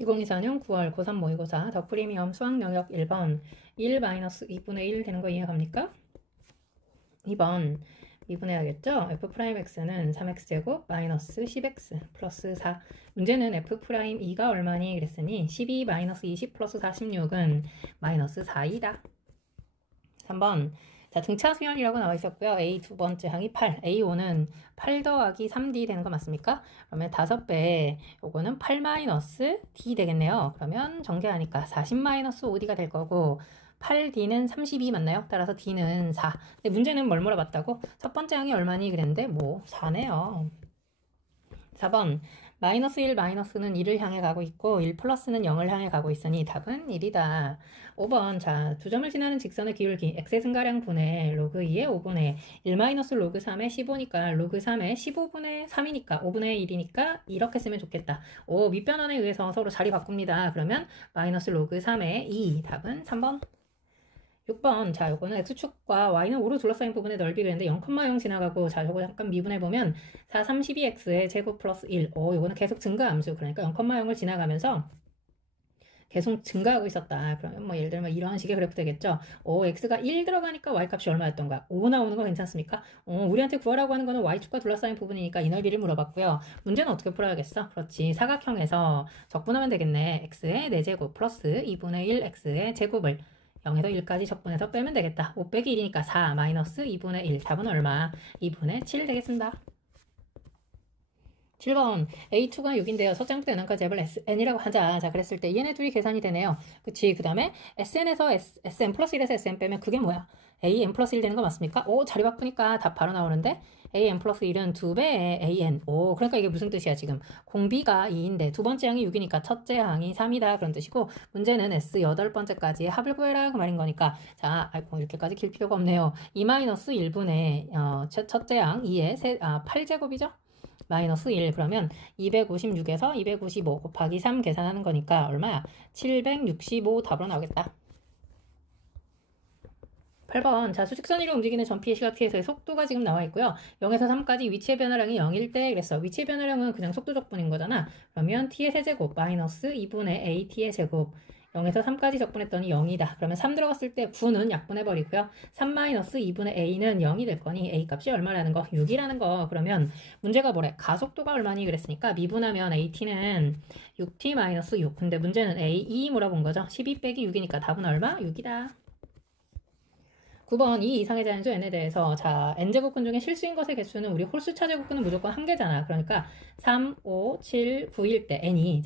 2024년 9월 고3 모의고사 더 프리미엄 수학 영역 1번 1-2분의 1 되는 거 이해갑니까? 2번 미분해야겠죠? f'x는 3x제곱 마이너스 10x 플러스 4. 문제는 f'2가 얼마니? 그랬으니 12 마이너스 20 플러스 46은 마이너스 4이다. 3번 자, 등차수열이라고 나와 있었고요. A 두 번째 항이 8, A5는 8 더하기 3D 되는 거 맞습니까? 그러면 5배, 요거는 8 마이너스 D 되겠네요. 그러면 정제하니까 40 마이너스 5D가 될 거고 8D는 32 맞나요? 따라서 D는 4. 근데 문제는 뭘 물어봤다고? 첫 번째 항이 얼마니? 그랬는데 뭐 4네요. 4번 마이너스 1 마이너스는 1을 향해 가고 있고 1 플러스는 0을 향해 가고 있으니 답은 1이다. 5번 자, 두 점을 지나는 직선의 기울기 x의 승가량 분의 로그 2의 5분의 1 마이너스 로그 3의 15니까 로그 3의 15분의 3이니까 5분의 1이니까 이렇게 쓰면 좋겠다. 오, 밑변환에 의해서 서로 자리 바꿉니다. 그러면 마이너스 로그 3의 2 답은 3번. 6번 자, 요거는 x축과 y는 5로 둘러싸인 부분의 넓이 그랬는데 0,0 지나가고 자, 요거 잠깐 미분해보면 4, 32x의 제곱 플러스 1. 요거는 계속 증가함수. 그러니까 0,0을 지나가면서 계속 증가하고 있었다. 그러면 뭐 예를 들면 이런 식의 그래프 되겠죠. x가 1 들어가니까 y값이 얼마였던가? 5 나오는 거 괜찮습니까? 우리한테 구하라고 하는 거는 y축과 둘러싸인 부분이니까 이 넓이를 물어봤고요. 문제는 어떻게 풀어야겠어? 그렇지. 사각형에서 적분하면 되겠네. x의 4제곱 플러스 2분의 1 x의 제곱을 0에서 1까지 적분해서 빼면 되겠다. 5 빼기 1이니까 4 마이너스 2분의 1. 답은 얼마? 2분의 7 되겠습니다. 7번 A2가 6인데요. 첫 장부터 n까지 합을 N이라고 하자. 자, 그랬을 때 얘네 둘이 계산이 되네요. 그치? 그 다음에 SN에서 SN 플러스 1에서 SN 빼면 그게 뭐야? AN 플러스 1 되는 거 맞습니까? 자리 바꾸니까 답 바로 나오는데 AN 플러스 1은 2배의 AN. 그러니까 이게 무슨 뜻이야 지금? 공비가 2인데 두 번째 항이 6이니까 첫째 항이 3이다. 그런 뜻이고 문제는 S 8번째까지의 합을 구해라 그 말인 거니까 자, 아이고 이렇게까지 길 필요가 없네요. 2 마이너스 1분의 첫째 항 2의 8제곱이죠? 마이너스 1 그러면 256에서 255 곱하기 3 계산하는 거니까 얼마야? 765 답으로 나오겠다. 8번 자, 수직선 위로 움직이는 전피의 시각티에서의 속도가 지금 나와 있고요. 0에서 3까지 위치의 변화량이 0일 때 그랬어. 위치의 변화량은 그냥 속도 적분인 거잖아. 그러면 t의 세제곱 마이너스 2분의 at의 제곱 0에서 3까지 적분했더니 0이다. 그러면 3 들어갔을 때 9는 약분해버리고요. 3 마이너스 2분의 a는 0이 될 거니 a 값이 얼마라는 거? 6이라는 거. 그러면 문제가 뭐래? 가속도가 얼마니? 그랬으니까 미분하면 at는 6t 마이너스 6. 근데 문제는 a2 물어본 거죠. 12 빼기 6이니까 답은 얼마? 6이다. 9번 이 이상의 자연수 n에 대해서 자, n제곱근 중에 실수인 것의 개수는 우리 홀수차 제곱근은 무조건 한 개잖아. 그러니까 3, 5, 7, 9일 때 n이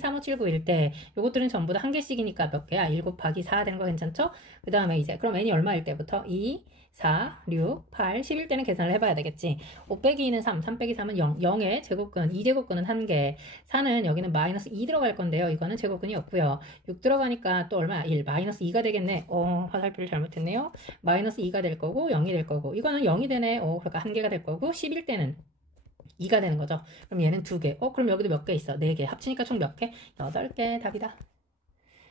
3, 5, 7, 9일 때 요것들은 전부 다 한 개씩이니까 몇 개야? 1 곱하기 4 되는 거 괜찮죠? 그 다음에 이제 그럼 n이 얼마일 때부터 2, 4, 6, 8, 10일 때는 계산을 해봐야 되겠지. 5 빼기 2는 3, 3 빼기 3은 0, 0의 제곱근, 2제곱근은 1개, 4는 여기는 마이너스 2 들어갈 건데요. 이거는 제곱근이 없고요. 6 들어가니까 또 얼마야? 1, 마이너스 2가 되겠네. 화살표를 잘못했네요. 마이너스 2가 될 거고 0이 될 거고 이거는 0이 되네. 그러니까 1개가 될 거고 10일 때는 2가 되는 거죠. 그럼 얘는 2개. 그럼 여기도 몇 개 있어? 4개. 합치니까 총 몇 개? 8개. 답이다.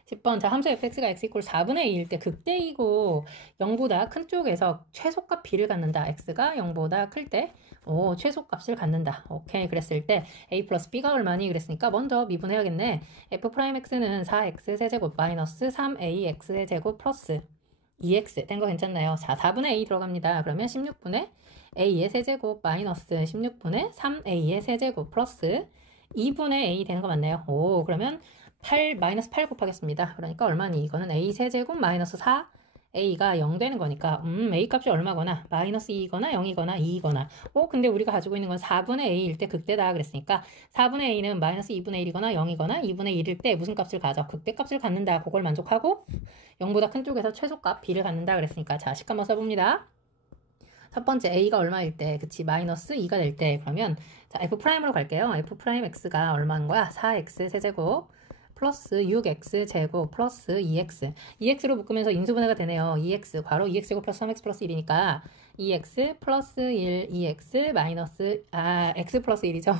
10번 자, 함수 fx가 x 이퀄 4분의 2일 때 극대이고 0보다 큰 쪽에서 최소값 b를 갖는다. x가 0보다 클 때 최소값을 갖는다. 오케이. 그랬을 때 a 플러스 b가 얼마니? 그랬으니까 먼저 미분해야겠네. f'x는 4x 세제곱 마이너스 3ax의 제곱 플러스 2x 된 거 괜찮나요? 자, 4분의 a 들어갑니다. 그러면 16분의 a의 세제곱 마이너스 16분의 3a의 세제곱 플러스 2분의 a 되는 거 맞나요? 그러면 8, 마이너스 8 곱하겠습니다. 그러니까 얼마니? 이거는 a 세제곱 마이너스 4 a가 0 되는 거니까 a 값이 얼마거나 마이너스 2거나 0이거나 2이거나 근데 우리가 가지고 있는 건 4분의 a일 때 극대다 그랬으니까 4분의 a는 마이너스 2분의 1이거나 0이거나 2분의 1일 때 무슨 값을 가져? 극대값을 갖는다. 그걸 만족하고 0보다 큰 쪽에서 최소값 b를 갖는다 그랬으니까 자, 식 한번 써봅니다. 첫 번째 a가 얼마일 때? 그치, 마이너스 2가 될 때 그러면 자, f'으로 갈게요. f'x가 얼마인 거야? 4x 세제곱 플러스 6x 제곱 플러스 2x 2x로 묶으면서 인수분해가 되네요. 2x 괄호 2x 제곱 플러스 3x 플러스 1이니까 2x 플러스 1 2x 마이너스 x 플러스 1이죠.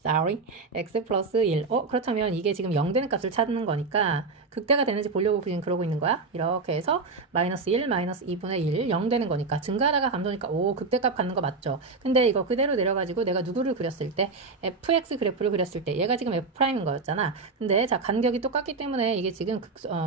sorry x 플러스 1 그렇다면 이게 지금 0 되는 값을 찾는 거니까 극대가 되는지 보려고 지금 그러고 있는 거야. 이렇게 해서 마이너스 1, 마이너스 2분의 1, 0 되는 거니까 증가하다가 감소니까 오 극대값 갖는 거 맞죠. 근데 이거 그대로 내려가지고 내가 누구를 그렸을 때 fx 그래프를 그렸을 때 얘가 지금 f'인 거였잖아. 근데 자 간격이 똑같기 때문에 이게 지금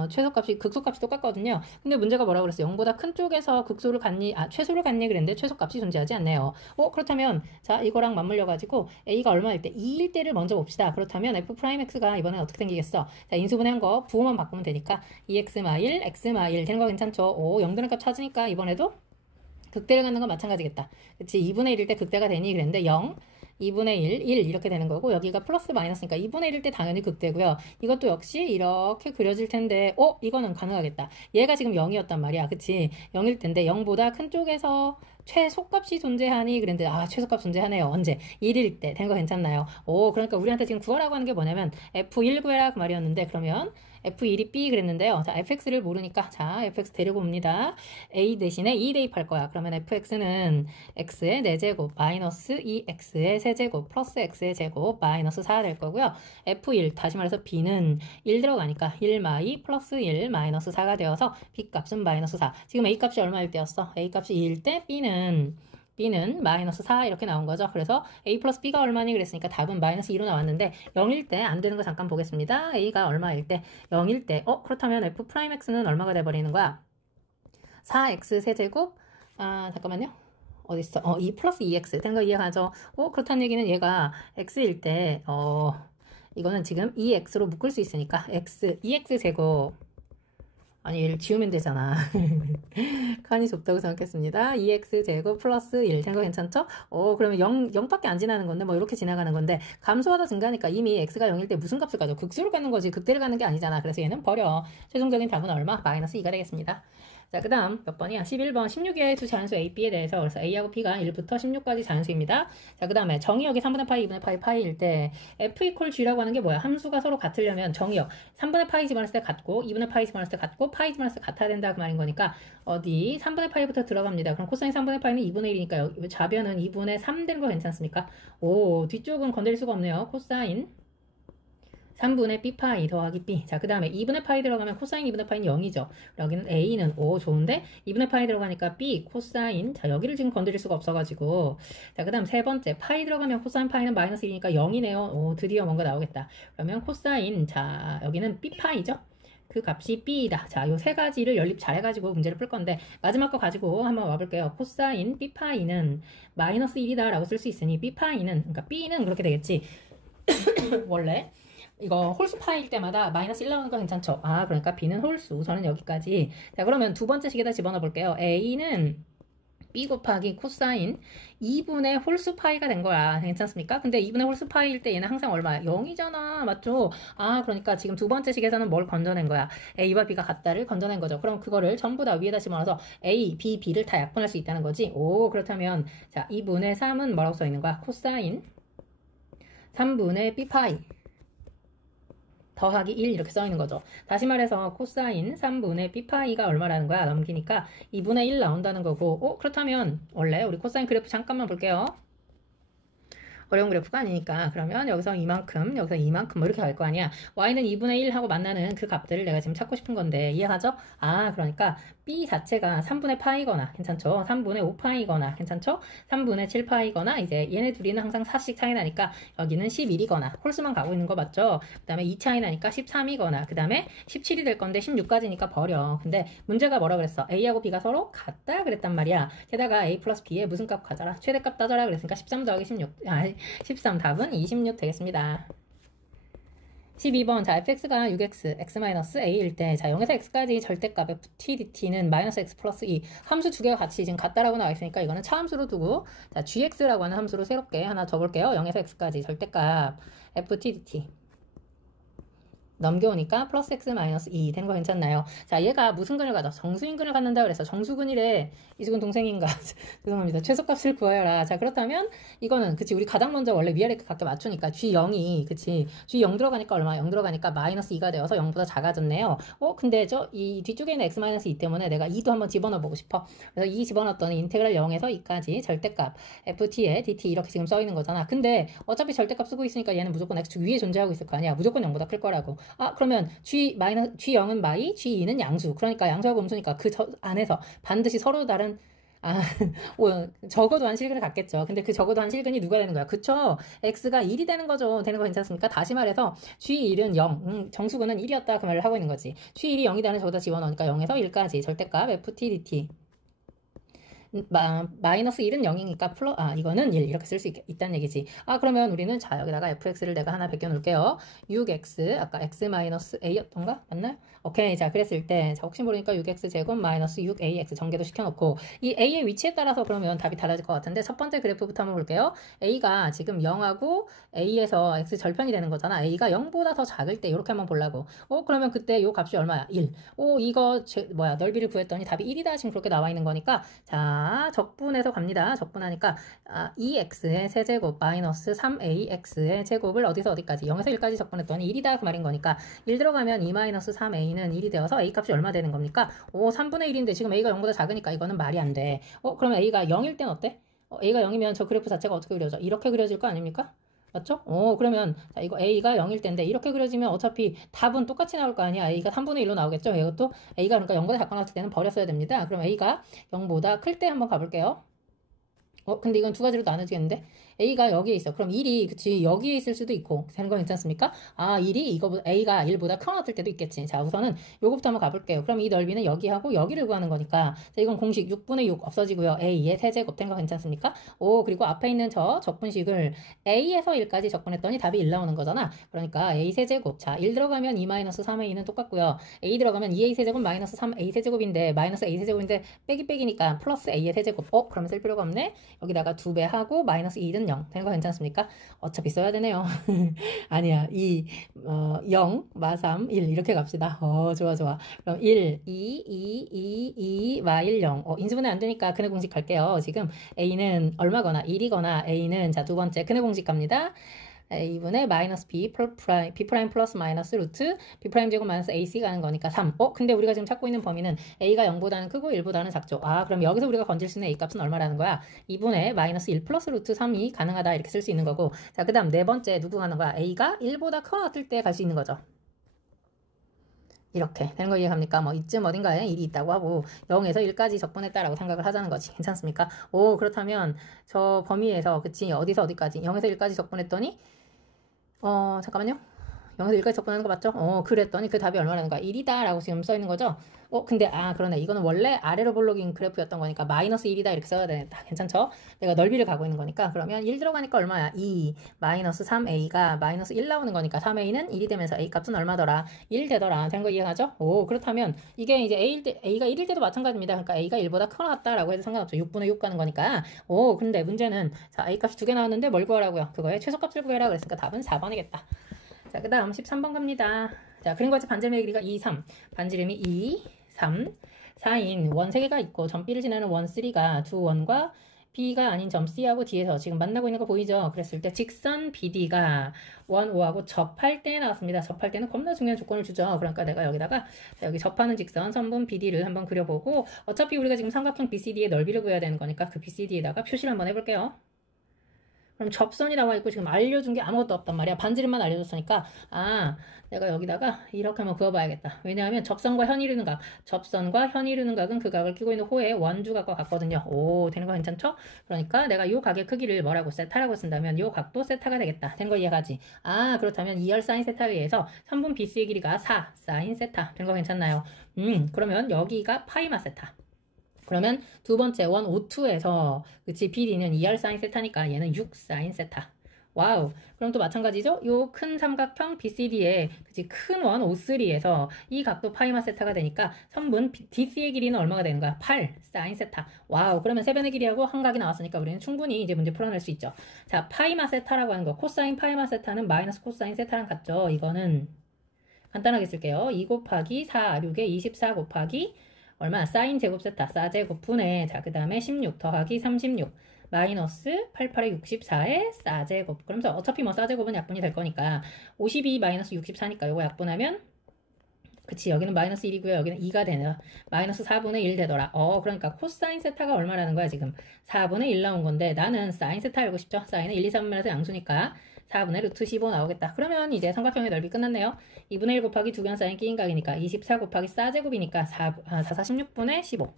최소값이 극소값이 똑같거든요. 근데 문제가 뭐라고 그랬어? 0보다 큰 쪽에서 극소를 갖니 최소를 갖니 그랬는데 최소값이 존재하지 않네요. 그렇다면 자 이거랑 맞물려 가지고 a가 얼마일 때 2일 때를 먼저 봅시다. 그렇다면 f'x가 이번엔 어떻게 생기겠어? 자 인수분해한 거 부호만 바꾸면 되니까 2x 마일 x 마일 되는 거 괜찮죠? 0 되는 값 찾으니까 이번에도 극대를 갖는 건 마찬가지겠다. 그치? 2분의 1일 때 극대가 되니 그랬는데 0 2분의 1, 1 이렇게 되는 거고 여기가 플러스 마이너스니까 2분의 1일 때 당연히 극대고요. 이것도 역시 이렇게 그려질 텐데 이거는 가능하겠다. 얘가 지금 0이었단 말이야. 그치? 0일 텐데 0보다 큰 쪽에서 최소값이 존재하니 그랬는데 최소값 존재하네요. 언제? 1일 때 된 거 괜찮나요? 그러니까 우리한테 지금 구하라고 하는 게 뭐냐면 F1 구해라 그 말이었는데 그러면 F1이 B 그랬는데요. 자, fx를 모르니까 자, fx 데리고 옵니다. a 대신에 2 대입할 거야. 그러면 fx는 x의 4제곱 마이너스 2x의 세제곱 플러스 x의 제곱 마이너스 4 될 거고요. f1 다시 말해서 b는 1 들어가니까 1 마이 플러스 1 마이너스 4가 되어서 b 값은 마이너스 4. 지금 a 값이 얼마일 때였어? a 값이 2일 때 b는 마이너스 4 이렇게 나온 거죠. 그래서 a 플러스 b가 얼마니 그랬으니까 답은 마이너스 2로 나왔는데 0일 때 안 되는 거 잠깐 보겠습니다. a가 얼마일 때 0일 때 그렇다면 f'x는 얼마가 돼버리는 거야? 4x 세제곱 잠깐만요. 어딨어? 2 플러스 2x 된 거 이해가죠? 그렇다는 얘기는 얘가 x일 때 이거는 지금 2x로 묶을 수 있으니까 2x 제곱 아니 얘를 지우면 되잖아. 칸이 좁다고 생각했습니다. 2x제곱 플러스 1 된 거 괜찮죠? 그러면 0밖에 안 지나는 건데 뭐 이렇게 지나가는 건데 감소하다 증가하니까 이미 x가 0일 때 무슨 값을 가져? 극수를 갖는 거지 극대를 갖는 게 아니잖아. 그래서 얘는 버려. 최종적인 답은 얼마? 마이너스 2가 되겠습니다. 자, 그 다음 몇 번이야? 11번 16의 두 자연수 A, B에 대해서 그래서 A하고 B가 1부터 16까지 자연수입니다. 자, 그 다음에 정의역이 3분의 파이, 2분의 파이, 파이일 때 F 이퀄 G라고 하는 게 뭐야? 함수가 서로 같으려면 정의역 3분의 파이 집어넣을 때 같고 2분의 파이 집어넣을 때 같고 파이 집어넣을 때 같아야 된다 그 말인 거니까 어디 3분의 파이부터 들어갑니다. 그럼 코사인 3분의 파이는 2분의 1이니까 좌변은 2분의 3 되는 거 괜찮습니까? 뒤쪽은 건드릴 수가 없네요. 코사인 3분의 b파이 더하기 b. 자, 그 다음에 2분의 파이 들어가면 코사인 2분의 파이는 0이죠. 여기는 a는 좋은데 2분의 파이 들어가니까 b 코사인. 자, 여기를 지금 건드릴 수가 없어가지고. 자, 그 다음 세 번째 파이 들어가면 코사인 파이는 마이너스 1이니까 0이네요. 드디어 뭔가 나오겠다. 그러면 코사인. 자, 여기는 b파이죠. 그 값이 b이다. 자, 요 세 가지를 연립 잘 해가지고 문제를 풀 건데 마지막 거 가지고 한번 와볼게요. 코사인 b파이는 마이너스 1이다 라고 쓸 수 있으니 b파이는 그러니까 b는 그렇게 되겠지. 원래 이거 홀수 파일 때마다 마이너스 1 나오는 거 괜찮죠? 그러니까 b는 홀수. 저는 여기까지. 자, 그러면 두 번째 식에다 집어넣어 볼게요. a는 b 곱하기 코사인 2분의 홀수 파이가 된 거야. 괜찮습니까? 근데 2분의 홀수 파이일 때 얘는 항상 얼마야? 0이잖아. 맞죠? 그러니까 지금 두 번째 식에서는 뭘 건져낸 거야? a와 b가 같다를 건져낸 거죠. 그럼 그거를 전부 다 위에다 집어넣어서 a, b, b를 다 약분할 수 있다는 거지. 그렇다면 자, 2분의 3은 뭐라고 써 있는 거야? 코사인 3분의 b 파이 더하기 1 이렇게 써있는 거죠. 다시 말해서 코사인 3분의 b파이가 얼마라는 거야? 넘기니까 2분의 1 나온다는 거고 그렇다면 원래 우리 코사인 그래프 잠깐만 볼게요. 어려운 그래프가 아니니까 그러면 여기서 이만큼 여기서 이만큼 뭐 이렇게 갈 거 아니야. y는 2분의 1 하고 만나는 그 값들을 내가 지금 찾고 싶은 건데 이해하죠? 그러니까 b 자체가 3분의 파이거나 괜찮죠? 3분의 5파이거나 괜찮죠? 3분의 7파이거나 이제 얘네 둘이는 항상 4씩 차이 나니까 여기는 11이거나 홀수만 가고 있는 거 맞죠? 그 다음에 2 차이 나니까 13이거나 그 다음에 17이 될 건데 16까지니까 버려. 근데 문제가 뭐라 그랬어? a하고 b가 서로 같다 그랬단 말이야. 게다가 a 플러스 b에 무슨 값 가져라? 최대값 따져라 그랬으니까 13 더하기 16 13 답은 26 되겠습니다. 12번 자 fx가 6x x-a일 때 자 0에서 x까지 절대값 ftdt는 마이너스 x 플러스 2 함수 두 개가 같이 지금 같다라고 나와 있으니까 이거는 차함수로 두고 자 gx라고 하는 함수로 새롭게 하나 줘볼게요. 0에서 x까지 절대값 ftdt 넘겨오니까 플러스 x 마이너스 2 된 거 괜찮나요? 자, 얘가 무슨 근을 가져? 정수인근을 갖는다 그래서 정수근이래. 이수근 동생인가? 죄송합니다. 최소값을 구하여라. 자, 그렇다면 이거는 그치 우리 가장 먼저 원래 위아래 각게 맞추니까 G0이 그치 G0 들어가니까 얼마? 0 들어가니까 마이너스 2가 되어서 0보다 작아졌네요. 근데 이 뒤쪽에 있는 x 마이너스 2 때문에 내가 2도 한번 집어넣어 보고 싶어. 그래서 2 집어넣었더니 인테그랄 0에서 2까지 절대값 ft에 dt 이렇게 지금 써 있는 거잖아. 근데 어차피 절대값 쓰고 있으니까 얘는 무조건 x 위에 존재하고 있을 거 아니야. 무조건 0보다 클 거라고. 아, 그러면 G0은 마이, G2는 양수. 그러니까 양수하고 음수니까 그 안에서 반드시 서로 다른 아, 적어도 한 실근을 갖겠죠. 근데 그 적어도 한 실근이 누가 되는 거야? 그쵸? x가 1이 되는 거죠. 되는 거 괜찮습니까? 다시 말해서 G1은 0, 정수근은 1이었다 그 말을 하고 있는 거지. G1이 0이다는 저기다 집어넣으니까 0에서 1까지 절대값 ft dt. 마이너스 1은 0이니까 이거는 1 이렇게 쓸 수 있다는 얘기지. 아, 그러면 우리는 자, 여기다가 fx를 내가 하나 베껴 놓을게요. 6x, 아까 x 마이너스 a였던가? 맞나요? 오케이. 자, 그랬을 때, 자, 혹시 모르니까 6x 제곱 마이너스 6ax 전개도 시켜놓고, 이 a의 위치에 따라서 그러면 답이 달라질 것 같은데, 첫 번째 그래프부터 한번 볼게요. a가 지금 0하고 a에서 x 절편이 되는 거잖아. a가 0보다 더 작을 때, 이렇게 한번 보려고. 그러면 그때 요 값이 얼마야? 1. 이거, 넓이를 구했더니 답이 1이다. 지금 그렇게 나와 있는 거니까, 자, 적분해서 갑니다. 적분하니까 2x의 세제곱 마이너스 3ax의 제곱을 어디서 어디까지 0에서 1까지 적분했더니 1이다 그 말인 거니까 1 들어가면 2 마이너스 3a는 1이 되어서 a 값이 얼마 되는 겁니까? 3분의 1인데 지금 a가 0보다 작으니까 이거는 말이 안 돼. 그러면 a가 0일 땐 어때? a가 0이면 저 그래프 자체가 어떻게 그려져? 이렇게 그려질 거 아닙니까? 맞죠? 그러면 자, 이거 a가 0일 텐데 이렇게 그려지면 어차피 답은 똑같이 나올 거 아니야. a가 3분의 1로 나오겠죠? 이것도 a가 그러니까 0보다 작거나 같을 때는 버렸어야 됩니다. 그럼 a가 0보다 클 때 한번 가볼게요. 근데 이건 두 가지로 나눠지겠는데? A가 여기에 있어. 그럼 1이, 그치, 여기에 있을 수도 있고. 되는 거 괜찮습니까? 1이 A가 1보다 커놨을 때도 있겠지. 자, 우선은 요거부터 한번 가볼게요. 그럼 이 넓이는 여기하고 여기를 구하는 거니까. 자, 이건 공식 6분의 6 없어지고요. A의 세제곱 된 거 괜찮습니까? 그리고 앞에 있는 저 적분식을 A에서 1까지 적분했더니 답이 1 나오는 거잖아. 그러니까 A 세제곱. 자, 1 들어가면 2-3A는 똑같고요. A 들어가면 2A 세제곱 마이너스 3A 세제곱인데, 마이너스 A 세제곱인데, 빼기니까 플러스 A의 세제곱. 그러면 쓸 필요가 없네. 여기다가 2배 하고 마이너스 1은 0 되는 거 괜찮습니까? 어차피 써야 되네요. 아니야. 0, 마3, 1 이렇게 갑시다. 좋아. 그럼 1, 2, 마 1, 0. 인수분해 안 되니까 근해 공식 갈게요. 지금 A는 얼마거나 1이거나 A는 자, 두 번째 근해 공식 갑니다. A분의 마이너스 B 프라임 플러스 마이너스 루트 B 프라임 제곱 마이너스 AC 가는 거니까 3. 근데 우리가 지금 찾고 있는 범위는 A가 0보다는 크고 1보다는 작죠. 그럼 여기서 우리가 건질 수 있는 A 값은 얼마라는 거야? 2분의 마이너스 1 플러스 루트 3이 가능하다 이렇게 쓸 수 있는 거고. 자, 그 다음 네 번째 누구 가는 거야? A가 1보다 커졌을 때 갈 수 있는 거죠. 이렇게 되는 거 이해갑니까? 이쯤 어딘가에 1이 있다고 하고 0에서 1까지 적분했다라고 생각을 하자는 거지. 괜찮습니까? 그렇다면 저 범위에서 그치 어디서 어디까지 0에서 1까지 적분했더니 잠깐만요. 0에서 1까지 접근하는 거 맞죠? 그랬더니 그 답이 얼마라는 거야? 1이다 라고 지금 써 있는 거죠? 근데 그러네. 이거는 원래 아래로 볼록인 그래프였던 거니까 마이너스 1이다 이렇게 써야 되겠다. 괜찮죠? 내가 넓이를 가고 있는 거니까 그러면 1 들어가니까 얼마야? 2 마이너스 3a가 마이너스 1 나오는 거니까 3a는 1이 되면서 a 값은 얼마더라? 1 되더라. 된 거 이해가죠? 그렇다면 이게 이제 a가 1일 때도 마찬가지입니다. 그러니까 a가 1보다 커놨다라고 해도 상관없죠. 6분의 6 가는 거니까. 근데 문제는 자, a 값이 두 개 나왔는데 뭘 구하라고요? 그거의 최소값을 구해라 그랬으니까 답은 4번이겠다. 자, 그 다음 13번 갑니다. 자, 그림과 반지름의 길이가 2, 3. 반지름이 2, 3, 4인 원 3개가 있고 점 B를 지나는 원 3가 두 원과 B가 아닌 점 C하고 D에서 지금 만나고 있는 거 보이죠? 그랬을 때 직선 BD가 원 O하고 접할 때 나왔습니다. 접할 때는 겁나 중요한 조건을 주죠. 그러니까 내가 여기다가 여기 접하는 직선 선분 BD를 한번 그려보고 어차피 우리가 지금 삼각형 BCD의 넓이를 구해야 되는 거니까 그 BCD에다가 표시를 한번 해볼게요. 그럼 접선이 나와 있고 지금 알려준 게 아무것도 없단 말이야. 반지름만 알려줬으니까 내가 여기다가 이렇게 한번 그어봐야겠다. 왜냐하면 접선과 현 이루는 각, 접선과 현 이루는 각은 그 각을 끼고 있는 호의 원주각과 같거든요. 되는 거 괜찮죠? 그러니까 내가 이 각의 크기를 뭐라고 세타라고 쓴다면 이 각도 세타가 되겠다. 된 거 이해가지? 그렇다면 2열 사인 세타에 의해서 3분 BC의 길이가 4 사인 세타. 된 거 괜찮나요? 그러면 여기가 파이마 세타. 그러면 두 번째 원 O2에서 그치 BD는 2R 사인 세타니까 얘는 6 사인 세타. 와우. 그럼 또 마찬가지죠? 요 큰 삼각형 BCD의 그치 큰 원 O3에서 이 각도 파이마 세타가 되니까 선분 DC의 길이는 얼마가 되는 거야? 8 사인 세타. 와우. 그러면 세 변의 길이하고 한 각이 나왔으니까 우리는 충분히 이제 문제 풀어낼 수 있죠. 자, 파이마 세타라고 하는 거. 코사인 파이마 세타는 마이너스 코사인 세타랑 같죠? 이거는 간단하게 쓸게요. 2 곱하기 4 6에 24 곱하기 얼마? 사인 제곱 세타, 사제곱 분의, 자, 그 다음에 16 더하기 36, 마이너스 88에 64에 사제곱. 그러면서 어차피 사제곱은 약분이 될 거니까, 52 마이너스 64니까 요거 약분하면, 그치, 여기는 마이너스 1이고요. 여기는 2가 되나. 마이너스 4분의 1 되더라. 그러니까 코사인 세타가 얼마라는 거야, 지금? 4분의 1 나온 건데, 나는 사인 세타 알고 싶죠? 사인은 1, 2, 3분면에서 양수니까, 4분의 루트 15 나오겠다. 그러면 이제 삼각형의 넓이 끝났네요. 2분의 1 곱하기 2개만 쌓인 끼인 각이니까 24 곱하기 4제곱이니까 4, 16분의 15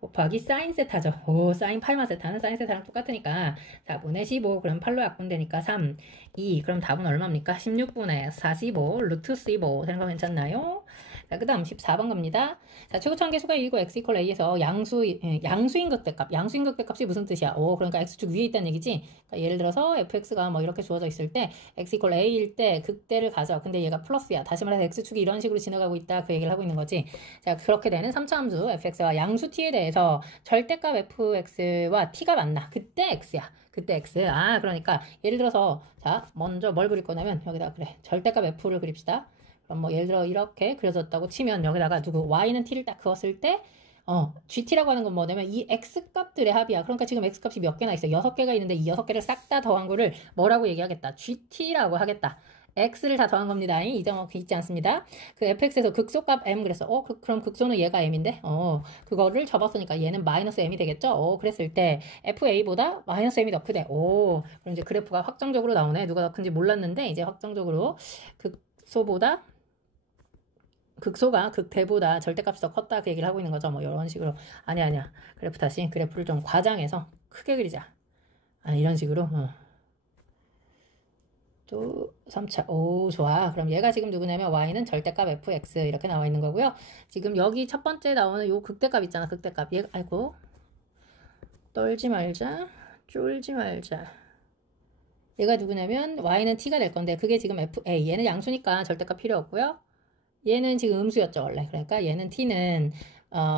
곱하기 사인 세타죠. 오, 사인 파이마 세타는 사인 세타랑 똑같으니까 4분의 15 그럼 8로 약분되니까 3, 2 그럼 답은 얼마입니까? 16분의 45 루트 15 되는 거 괜찮나요? 자, 그 다음 14번 갑니다. 자, 최고차 한계수가 1이고 x 이퀄 a에서 양수인 극대값. 양수인 극대값이 무슨 뜻이야? 오, 그러니까 x축 위에 있다는 얘기지? 그러니까 예를 들어서 fx가 뭐 이렇게 주어져 있을 때 x 이퀄 a일 때 극대를 가져. 근데 얘가 플러스야. 다시 말해서 x축이 이런 식으로 지나가고 있다. 그 얘기를 하고 있는 거지. 자, 그렇게 되는 3차 함수 fx와 양수 t에 대해서 절대값 fx와 t가 맞나? 그때 x야. 그때 x. 아, 그러니까 예를 들어서 자, 먼저 뭘 그릴 거냐면 여기다 그래. 절대값 f를 그립시다. 그럼 뭐 예를 들어 이렇게 그려졌다고 치면 여기다가 누구 y는 t를 딱 그었을 때 GT라고 하는 건 뭐냐면 이 X값들의 합이야. 그러니까 지금 X값이 몇 개나 있어? 6개가 있는데 이 6개를 싹 다 더한 거를 뭐라고 얘기하겠다? GT라고 하겠다. X를 다 더한 겁니다. 이 점 있지 않습니다. 그 fx에서 극소값 m 그랬어. 그럼 극소는 얘가 m인데? 그거를 접었으니까 얘는 마이너스 m이 되겠죠? 그랬을 때 fa보다 마이너스 m이 더 크대. 그럼 이제 그래프가 확정적으로 나오네. 누가 더 큰지 몰랐는데 이제 확정적으로 극소가 극대보다 절대값이 더 컸다 그 얘기를 하고 있는 거죠. 뭐 이런 식으로 아니야 그래프 다시 그래프를 좀 과장해서 크게 그리자. 이런 식으로 또 3차 오 좋아. 그럼 얘가 지금 누구냐면 y는 절대값 fx 이렇게 나와 있는 거고요. 지금 여기 첫 번째 나오는 요 극대값 있잖아. 극대값 얘 아이고 떨지 말자 쫄지 말자. 얘가 누구냐면 y는 t가 될 건데 그게 지금 fa 얘는 양수니까 절대값 필요 없고요. 얘는 지금 음수였죠 원래. 그러니까 얘는 t는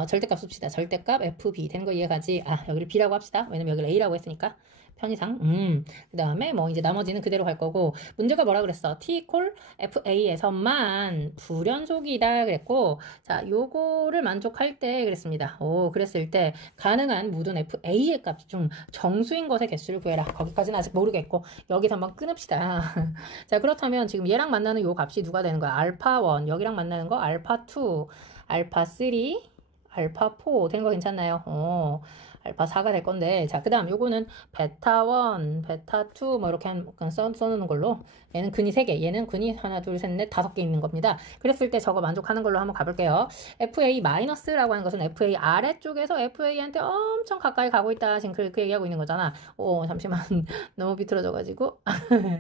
절대값 씁시다. 절대값 fb 되는 거 이해가지? 여기를 b라고 합시다. 왜냐면 여기를 a라고 했으니까 편의상. 그 다음에 뭐 이제 나머지는 그대로 갈 거고 문제가 뭐라 그랬어? t 이퀄 fa에서만 불연속이다 그랬고 자 요거를 만족할 때 그랬습니다. 그랬을 때 가능한 모든 fa의 값 중 정수인 것의 개수를 구해라. 거기까지는 아직 모르겠고 여기서 한번 끊읍시다. 자 그렇다면 지금 얘랑 만나는 요 값이 누가 되는 거야? 알파1 여기랑 만나는 거 알파2 알파3 알파4 되는 거 괜찮나요? 알파 4가 될 건데 자 그 다음 요거는 베타 1 베타 2 뭐 이렇게 써놓는 걸로 얘는 근이 3개 얘는 근이 하나 둘 셋 넷 5개 있는 겁니다. 그랬을 때 저거 만족하는 걸로 한번 가볼게요. FA 마이너스라고 하는 것은 FA 아래쪽에서 FA한테 엄청 가까이 가고 있다 지금 그 얘기하고 있는 거잖아. 잠시만 너무 비틀어져가지고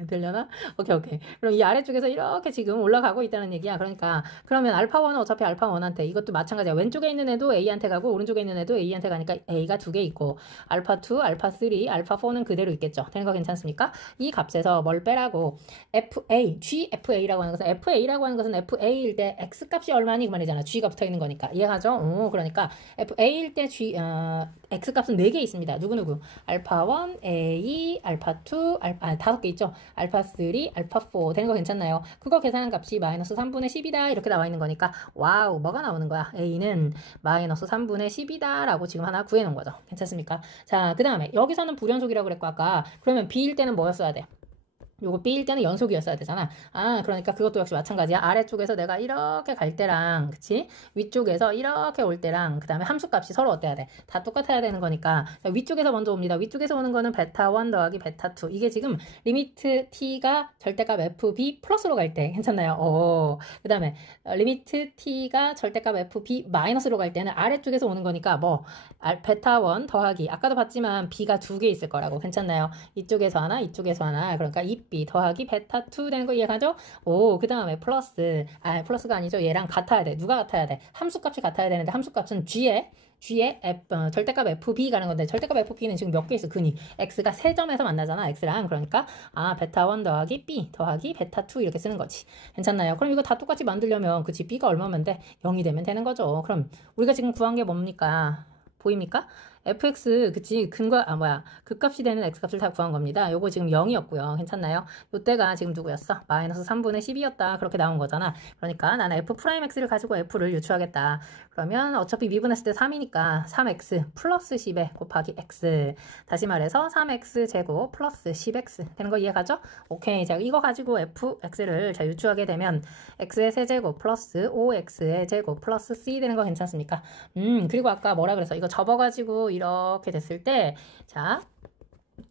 들려나? 오케이 그럼 이 아래쪽에서 이렇게 지금 올라가고 있다는 얘기야. 그러니까 그러면 알파 1은 어차피 알파 1한테 이것도 마찬가지야. 왼쪽에 있는 애도 A한테 가고 오른쪽에 있는 애도 A한테 가니까 A가 두 개 있고 알파2, 알파3, 알파4는 그대로 있겠죠. 되는 거 괜찮습니까? 이 값에서 뭘 빼라고 FA, GFA라고 하는 것은 FA라고 하는 것은 FA일 때 X값이 얼마니 그 말이잖아. G가 붙어있는 거니까. 이해하죠? 그러니까 FA일 때 X값은 4개 있습니다. 누구누구? 알파1, A, 알파2, 5개 있죠. 알파3, 알파4 되는 거 괜찮나요? 그거 계산한 값이 마이너스 3분의 10이다 이렇게 나와 있는 거니까 와우 뭐가 나오는 거야? A는 마이너스 3분의 10이다 라고 지금 하나 구해놓은 거죠. 괜찮습니까? 자, 그 다음에 여기서는 불연속이라고 그랬고 아까 그러면 B일 때는 뭐였어야 돼? 요거 B일 때는 연속이었어야 되잖아. 그러니까 그것도 역시 마찬가지야. 아래쪽에서 내가 이렇게 갈 때랑 그치? 위쪽에서 이렇게 올 때랑 그 다음에 함수값이 서로 어때야 돼? 다 똑같아야 되는 거니까 자, 위쪽에서 먼저 옵니다. 위쪽에서 오는 거는 베타 1 더하기 베타 2 이게 지금 리미트 t가 절대값 fb 플러스로 갈 때 괜찮나요? 그 다음에 리미트 t가 절대값 fb 마이너스로 갈 때는 아래쪽에서 오는 거니까 뭐 베타 1 더하기 아까도 봤지만 b가 2개 있을 거라고 괜찮나요? 이쪽에서 하나 이쪽에서 하나 그러니까 B 더하기 베타 2 되는 거 이해가죠? 그 다음에 플러스가 아니죠. 얘랑 같아야 돼. 누가 같아야 돼? 함수값이 같아야 되는데 함수값은 G에 절대값 FB 가는 건데 절대값 FB는 지금 몇 개 있어? 근이 X가 3점에서 만나잖아. X랑 그러니까 베타 1 더하기 B 더하기 베타 2 이렇게 쓰는 거지. 괜찮나요? 그럼 이거 다 똑같이 만들려면 그치 B가 얼마면 돼? 0이 되면 되는 거죠. 그럼 우리가 지금 구한 게 뭡니까? 보입니까? fx 그치 극값이 되는 x값을 다 구한 겁니다. 요거 지금 0이었고요. 괜찮나요? 요때가 지금 누구였어? 마이너스 3분의 10이었다. 그렇게 나온 거잖아. 그러니까 나는 f'x를 가지고 f를 유추하겠다. 그러면 어차피 미분했을 때 3이니까 3x 플러스 10에 곱하기 x 다시 말해서 3x 제곱 플러스 10x 되는 거 이해가죠? 오케이. 자 이거 가지고 fx를 자 유추하게 되면 x의 세제곱 플러스 5x의 제곱 플러스 c 되는 거 괜찮습니까? 그리고 아까 뭐라 그랬어? 이거 접어가지고 이렇게 됐을 때 자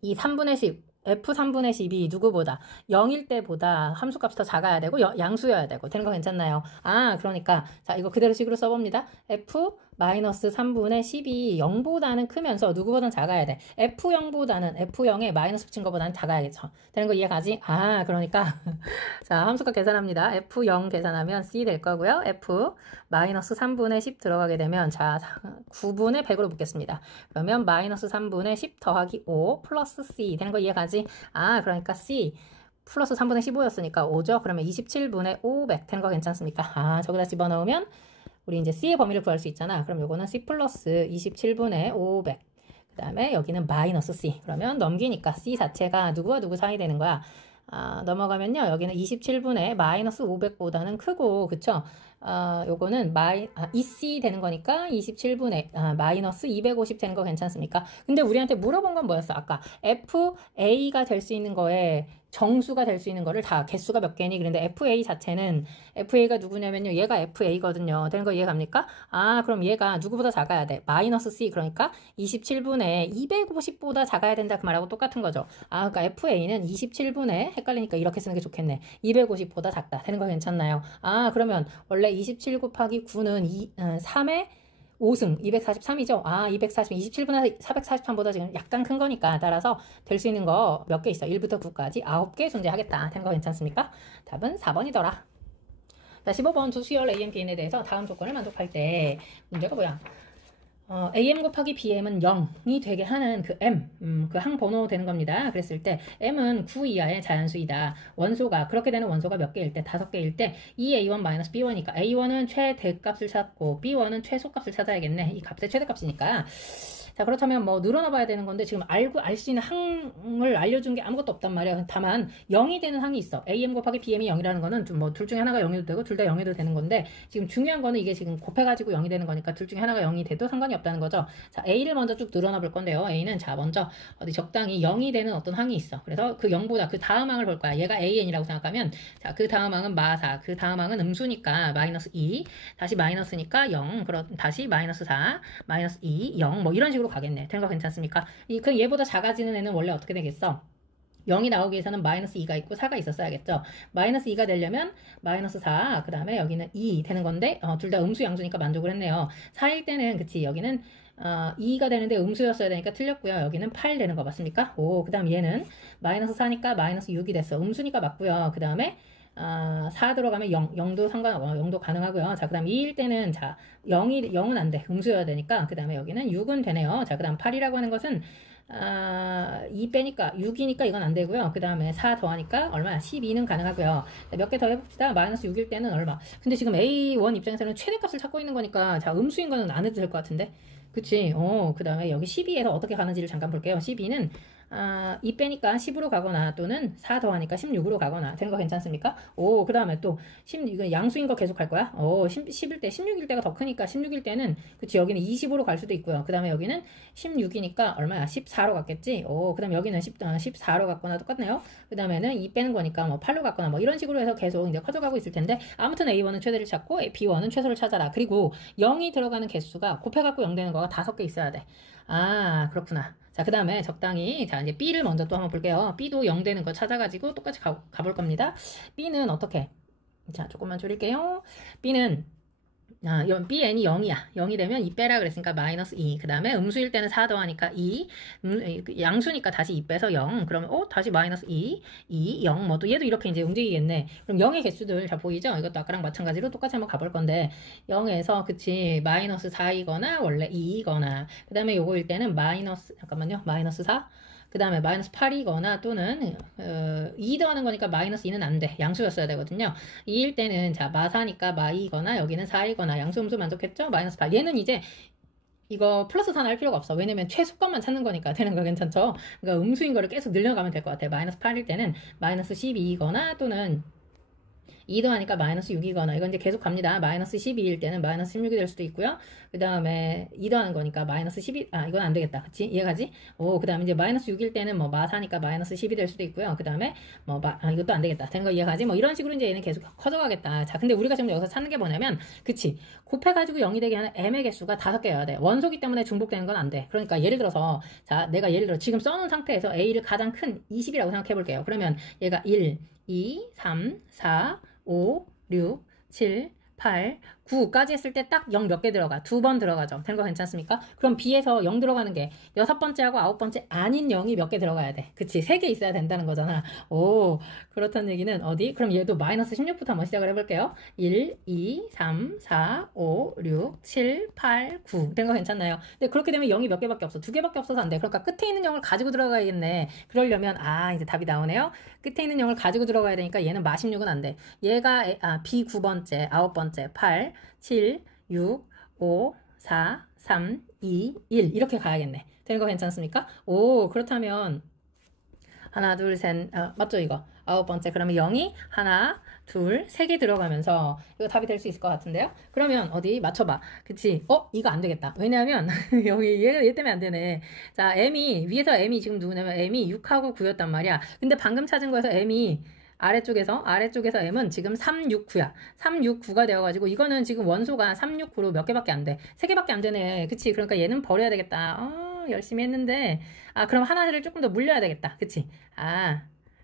이 3분의 10 F3분의 10이 누구보다 0일 때보다 함수값이 더 작아야 되고 양수여야 되고 되는 거 괜찮나요? 아, 그러니까 자, 이거 그대로 식으로 써봅니다. F-3분의 10이 0보다는 크면서 누구보다는 작아야 돼. F0보다는 F0에 마이너스 붙인 것보다는 작아야겠죠. 되는 거 이해가지? 아, 그러니까 자, 함수값 계산합니다. F0 계산하면 C 될 거고요. F-3분의 10 들어가게 되면 자, 9분의 100으로 붙겠습니다. 그러면 마이너스 3분의 10 더하기 5 플러스 C 되는 거 이해가지? 아, 그러니까 C 플러스 3분의 15였으니까 5죠? 그러면 27분의 500 되는 거 괜찮습니까? 아, 저기다 집어넣으면 우리 이제 C의 범위를 구할 수 있잖아. 그럼 요거는 C 플러스 27분의 500. 그 다음에 여기는 마이너스 C. 그러면 넘기니까 C 자체가 누구와 누구 사이 되는 거야? 아, 넘어가면요. 여기는 27분의 마이너스 500보다는 크고, 그쵸? 요거는 EC 되는 거니까 27분의 마이너스 250 되는 거 괜찮습니까? 근데 우리한테 물어본 건 뭐였어? 아까 FA가 될 수 있는 거에 정수가 될 수 있는 거를 다 개수가 몇 개니? 그런데 FA 자체는 FA가 누구냐면요. 얘가 FA거든요. 되는 거 이해 갑니까? 아, 그럼 얘가 누구보다 작아야 돼. 마이너스 C. 그러니까 27분의 250보다 작아야 된다. 그 말하고 똑같은 거죠. 아, 그러니까 FA는 27분의 헷갈리니까 이렇게 쓰는 게 좋겠네. 250보다 작다. 되는 거 괜찮나요? 아, 그러면 원래 27 곱하기 9는 3의 5승 243이죠. 아, 240, 27분의 443보다 지금 약간 큰 거니까 따라서 될 수 있는 거 몇 개 있어. 1부터 9까지 9개 존재하겠다. 되는 거 괜찮습니까? 답은 4번이더라. 자, 15번 두 수열 AMPN에 대해서 다음 조건을 만족할 때 문제가 뭐야? AM 곱하기 BM은 0이 되게 하는 그 M, 그 항번호 되는 겁니다. 그랬을 때 M은 9 이하의 자연수이다. 원소가, 그렇게 되는 원소가 몇 개일 때? 5개일 때 2A1 B1이니까 A1은 최대값을 찾고 B1은 최소값을 찾아야겠네. 이 값의 최대값이니까. 자, 그렇다면 뭐 늘어나 봐야 되는 건데 지금 알 수 있는 항을 알려준 게 아무것도 없단 말이야. 다만 0이 되는 항이 있어. AM 곱하기 BM이 0이라는 거는 뭐 둘 중에 하나가 0이도 되고 둘 다 0이도 되는 건데 지금 중요한 거는 이게 지금 곱해가지고 0이 되는 거니까 둘 중에 하나가 0이 돼도 상관이 없다는 거죠. 자, A를 먼저 쭉 늘어나 볼 건데요. A는 자, 먼저 어디 적당히 0이 되는 어떤 항이 있어. 그래서 그 0보다 그 다음 항을 볼 거야. 얘가 AN이라고 생각하면 자, 그 다음 항은 마사, 그 다음 항은 음수니까 마이너스 2, 다시 마이너스니까 0, 그럼 다시 마이너스 4, 마이너스 2, 0 뭐 이런 식으로 가겠네. 되는 거 괜찮습니까? 그 얘보다 작아지는 애는 원래 어떻게 되겠어? 0이 나오기 위해서는 마이너스 2가 있고 4가 있었어야겠죠. 마이너스 2가 되려면 마이너스 4, 그 다음에 여기는 2 되는 건데 둘 다 음수 양수니까 만족을 했네요. 4일 때는 그치 여기는 2가 되는데 음수였어야 되니까 틀렸고요. 여기는 8 되는 거 맞습니까? 오, 그 다음 얘는 마이너스 4니까 마이너스 6이 됐어. 음수니까 맞고요. 그 다음에 4 들어가면 0도 상관없고 0도 가능하고요. 자, 그 다음 2일 때는 자 0은 안 돼. 음수여야 되니까 그 다음에 여기는 6은 되네요. 자, 그 다음 8이라고 하는 것은 2 빼니까 6이니까 이건 안 되고요. 그 다음에 4 더하니까 얼마야? 12는 가능하고요. 몇 개 더 해봅시다. 마이너스 6일 때는 얼마? 근데 지금 A1 입장에서는 최대값을 찾고 있는 거니까 자, 음수인 거는 안 해도 될 것 같은데. 그치? 그 다음에 여기 12에서 어떻게 가는지를 잠깐 볼게요. 12는 2 빼니까 10으로 가거나 또는 4 더하니까 16으로 가거나 되는 거 괜찮습니까? 오, 그 다음에 또 이거 양수인 거 계속 할 거야? 10일 때, 16일 때가 더 크니까 16일 때는 그치 여기는 20으로 갈 수도 있고요. 그 다음에 여기는 16이니까 얼마야? 14로 갔겠지? 그 다음에 여기는 14로 갔거나 똑같네요. 그 다음에는 2 빼는 거니까 뭐 8로 갔거나 뭐 이런 식으로 해서 계속 이제 커져가고 있을 텐데 아무튼 A1은 최대를 찾고 B1은 최소를 찾아라. 그리고 0이 들어가는 개수가 곱해갖고 0 되는 거가 5개 있어야 돼. 아, 그렇구나. 자, 그 다음에 적당히, 자, 이제 B를 먼저 또 한번 볼게요. B도 0 되는 거 찾아가지고 똑같이 가볼 겁니다. B는 어떻게? 자, 조금만 줄일게요. B는, BN이 0이야. 0이 되면 2 빼라 그랬으니까 마이너스 2. 그 다음에 음수일 때는 4 더하니까 2. 양수니까 다시 2 빼서 0. 그러면, 다시 마이너스 2. 2, 0. 뭐 또 얘도 이렇게 이제 움직이겠네. 그럼 0의 개수들 잘 보이죠? 이것도 아까랑 마찬가지로 똑같이 한번 가볼 건데, 0에서, 그치, 마이너스 4이거나, 원래 2이거나, 그 다음에 요거일 때는 마이너스, 잠깐만요. 마이너스 4. 그 다음에 마이너스 8이거나 또는 2 더하는 거니까 마이너스 2는 안 돼. 양수였어야 되거든요. 2일 때는 자 마사니까 마이거나 여기는 4이거나 양수 음수 만족했죠? 마이너스 8. 얘는 이제 이거 플러스 4는 할 필요가 없어. 왜냐면 최소값만 찾는 거니까 되는 거 괜찮죠? 그러니까 음수인 거를 계속 늘려가면 될 것 같아요. 마이너스 8일 때는 마이너스 12이거나 또는 2 더하니까 마이너스 6이거나 이건 이제 계속 갑니다. 마이너스 12일 때는 마이너스 16이 될 수도 있고요. 그 다음에 2 더하는 거니까 마이너스 12, 이건 안 되겠다. 그치? 이해가지? 그 다음에 이제 마이너스 6일 때는 뭐 마사니까 마이너스 10이 될 수도 있고요. 그 다음에 뭐 이것도 안 되겠다. 되는 거 이해가지? 뭐 이런 식으로 이제 얘는 계속 커져가겠다. 자, 근데 우리가 지금 여기서 찾는 게 뭐냐면, 그치? 곱해가지고 0이 되게 하는 m의 개수가 5개여야 돼. 원소기 때문에 중복되는 건 안 돼. 그러니까 예를 들어서, 자, 내가 예를 들어 지금 써놓은 상태에서 a를 가장 큰 20이라고 생각해 볼게요. 그러면 얘가 1, 2, 3, 4, 5, 6, 7, 8, 9까지 했을 때 딱 0 몇 개 들어가? 2번 들어가죠. 된 거 괜찮습니까? 그럼 B에서 0 들어가는 게 6번째하고 9번째 아닌 0이 몇 개 들어가야 돼. 그치? 3개 있어야 된다는 거잖아. 오, 그렇다는 얘기는 어디? 그럼 얘도 마이너스 16부터 한번 시작을 해볼게요. 1, 2, 3, 4, 5, 6, 7, 8, 9. 된 거 괜찮나요? 근데 그렇게 되면 0이 몇 개밖에 없어. 2개밖에 없어서 안 돼. 그러니까 끝에 있는 0을 가지고 들어가야겠네. 그러려면, 이제 답이 나오네요. 끝에 있는 0을 가지고 들어가야 되니까 얘는 마 16은 안 돼. 얘가 B 9번째, 9번째, 8, 7, 6, 5, 4, 3, 2, 1 이렇게 가야겠네. 되는 거 괜찮습니까? 오, 그렇다면 하나, 둘, 셋, 맞죠 이거? 9번째 그러면 0이 하나, 둘, 3개 들어가면서 이거 답이 될 수 있을 것 같은데요? 그러면 어디 맞춰봐. 그치? 이거 안 되겠다. 왜냐하면 여기 얘 때문에 안 되네. 자, 위에서 m이 지금 누구냐면 m이 6하고 9였단 말이야. 근데 방금 찾은 거에서 m이 아래쪽에서 m은 지금 3, 6, 9야. 3, 6, 9가 되어가지고 이거는 지금 원소가 3, 6, 9로 몇 개밖에 안 돼. 3개밖에 안 되네. 그치? 그러니까 얘는 버려야 되겠다. 열심히 했는데 그럼 하나를 조금 더 물려야 되겠다. 그치?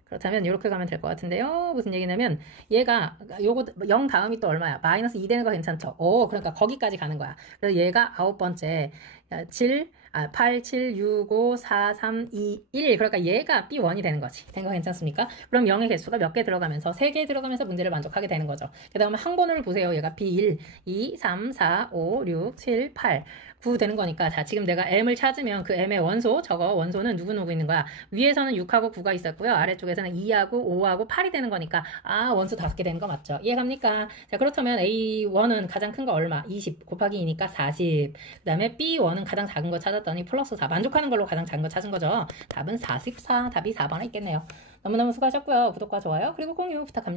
그렇다면 이렇게 가면 될 것 같은데요. 무슨 얘기냐면 얘가 요거 0 다음이 또 얼마야? 마이너스 2 되는 거 괜찮죠? 그러니까 거기까지 가는 거야. 그래서 얘가 9번째 8, 7, 6, 5, 4, 3, 2, 1 그러니까 얘가 B1이 되는 거지. 된 거 괜찮습니까? 그럼 0의 개수가 몇 개 들어가면서 3개 들어가면서 문제를 만족하게 되는 거죠. 그 다음에 항번호를 보세요. 얘가 B1, 2, 3, 4, 5, 6, 7, 8, 9 되는 거니까 자 지금 내가 m을 찾으면 그 m의 원소 저거 원소는 누구 있는 거야? 위에서는 6하고 9가 있었고요. 아래쪽에서는 2하고 5하고 8이 되는 거니까 원소 5개 되는 거 맞죠? 이해갑니까? 자 그렇다면 A1은 가장 큰 거 얼마? 20 곱하기 2니까 40. 그 다음에 B1은 가장 작은 거 찾았더니 플러스 4 만족하는 걸로 가장 작은 거 찾은 거죠. 답은 44. 답이 4번에 있겠네요. 너무너무 수고하셨고요. 구독과 좋아요 그리고 공유 부탁합니다.